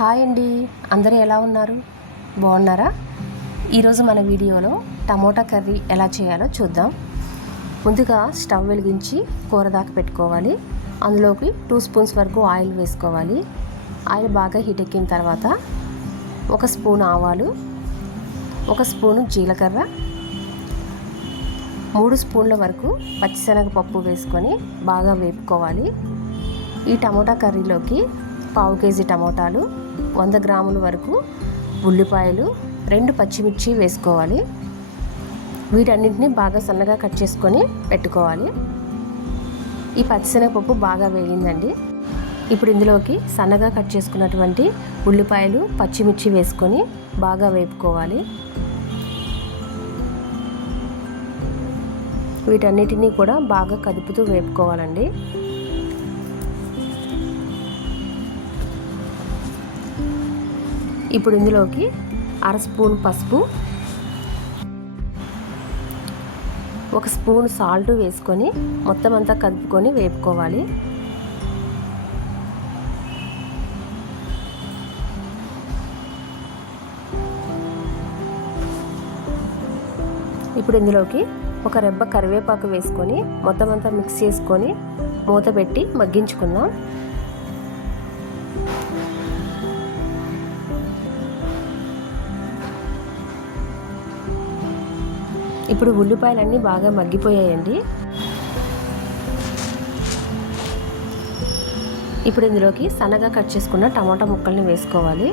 Hi అండి. అందరూ ఎలా ఉన్నారు? బాగున్నారా? ఈరోజు మన వీడియోలో టమోటా కర్రీ ఎలా చేయాలో చూద్దాం. ముందుగా స్టవ్ వెలిగించి కూర దాకా పెట్టుకోవాలి. అందులోకి టూ స్పూన్స్ వరకు ఆయిల్ వేసుకోవాలి. ఆయిల్ బాగా హీట్ ఎక్కిన తర్వాత ఒక స్పూన్ ఆవాలు ఒక స్పూను జీలకర్ర మూడు స్పూన్ల వరకు పచ్చిశనగపప్పు వేసుకొని బాగా వేపుకోవాలి. ఈ టమోటా కర్రీలోకి పావు కేజీ టమోటాలు వంద గ్రాముల వరకు ఉల్లిపాయలు రెండు పచ్చిమిర్చి వేసుకోవాలి. వీటన్నింటినీ బాగా సన్నగా కట్ చేసుకొని పెట్టుకోవాలి. ఈ పచ్చిశనగపప్పు బాగా వేగిందండి. ఇప్పుడు ఇందులోకి సన్నగా కట్ చేసుకున్నటువంటి ఉల్లిపాయలు పచ్చిమిర్చి వేసుకొని బాగా వేపుకోవాలి. వీటన్నిటినీ కూడా బాగా కదుపుతూ వేపుకోవాలండి. ఇప్పుడు ఇందులోకి అర స్పూన్ పసుపు ఒక స్పూన్ సాల్ట్ వేసుకొని మొత్తం అంతా కలుపుకొని వేపుకోవాలి. ఇప్పుడు ఇందులోకి ఒక రెబ్బ కరివేపాకు వేసుకొని మొత్తం అంతా మిక్స్ చేసుకొని మూత పెట్టి మగ్గించుకుందాం. ఇప్పుడు ఉల్లిపాయలన్నీ బాగా మగ్గిపోయాయండి. ఇప్పుడు ఇందులోకి సన్నగా కట్ చేసుకున్న టమాటా ముక్కల్ని వేసుకోవాలి.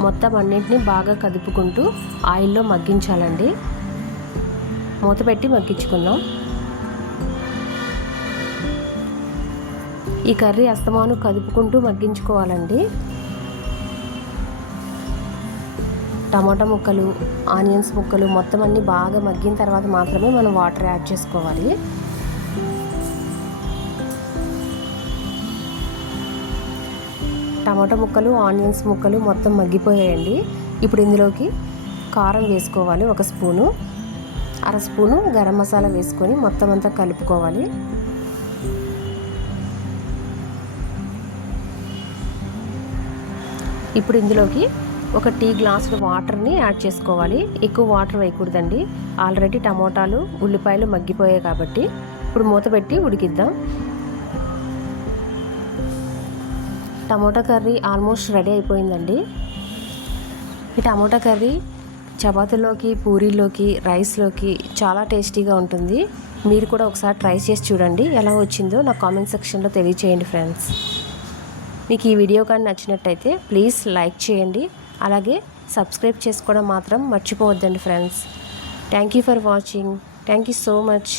మొత్తం అన్నింటినీ బాగా కదుపుకుంటూ ఆయిల్లో మగ్గించాలండి. మూత పెట్టి మగ్గించుకుందాం. ఈ కర్రీ అస్తమాను కదుపుకుంటూ మగ్గించుకోవాలండి. టమాటా ముక్కలు ఆనియన్స్ ముక్కలు మొత్తం అన్నీ బాగా మగ్గిన తర్వాత మాత్రమే మనం వాటర్ యాడ్ చేసుకోవాలి. టమాటా ముక్కలు ఆనియన్స్ ముక్కలు మొత్తం మగ్గిపోయాయండి. ఇప్పుడు ఇందులోకి కారం వేసుకోవాలి ఒక స్పూను. అర స్పూను గరం మసాలా వేసుకొని మొత్తం అంతా కలుపుకోవాలి. ఇప్పుడు ఇందులోకి ఒక టీ గ్లాసులు వాటర్ని యాడ్ చేసుకోవాలి. ఎక్కువ వాటర్ వేయకూడదండి. ఆల్రెడీ టమోటాలు ఉల్లిపాయలు మగ్గిపోయాయి కాబట్టి ఇప్పుడు మూత పెట్టి ఉడికిద్దాం. టమోటా కర్రీ ఆల్మోస్ట్ రెడీ అయిపోయిందండి. ఈ టమోటా కర్రీ చపాతీలోకి పూరీలోకి రైస్లోకి చాలా టేస్టీగా ఉంటుంది. మీరు కూడా ఒకసారి ట్రై చేసి చూడండి. ఎలా వచ్చిందో నా కామెంట్ సెక్షన్లో తెలియచేయండి ఫ్రెండ్స్. మీకు ఈ వీడియో కానీ నచ్చినట్టయితే ప్లీజ్ లైక్ చేయండి. అలాగే సబ్స్క్రైబ్ చేసుకోవడం మాత్రం మర్చిపోవద్దండి friends. Thank you for watching thank you so much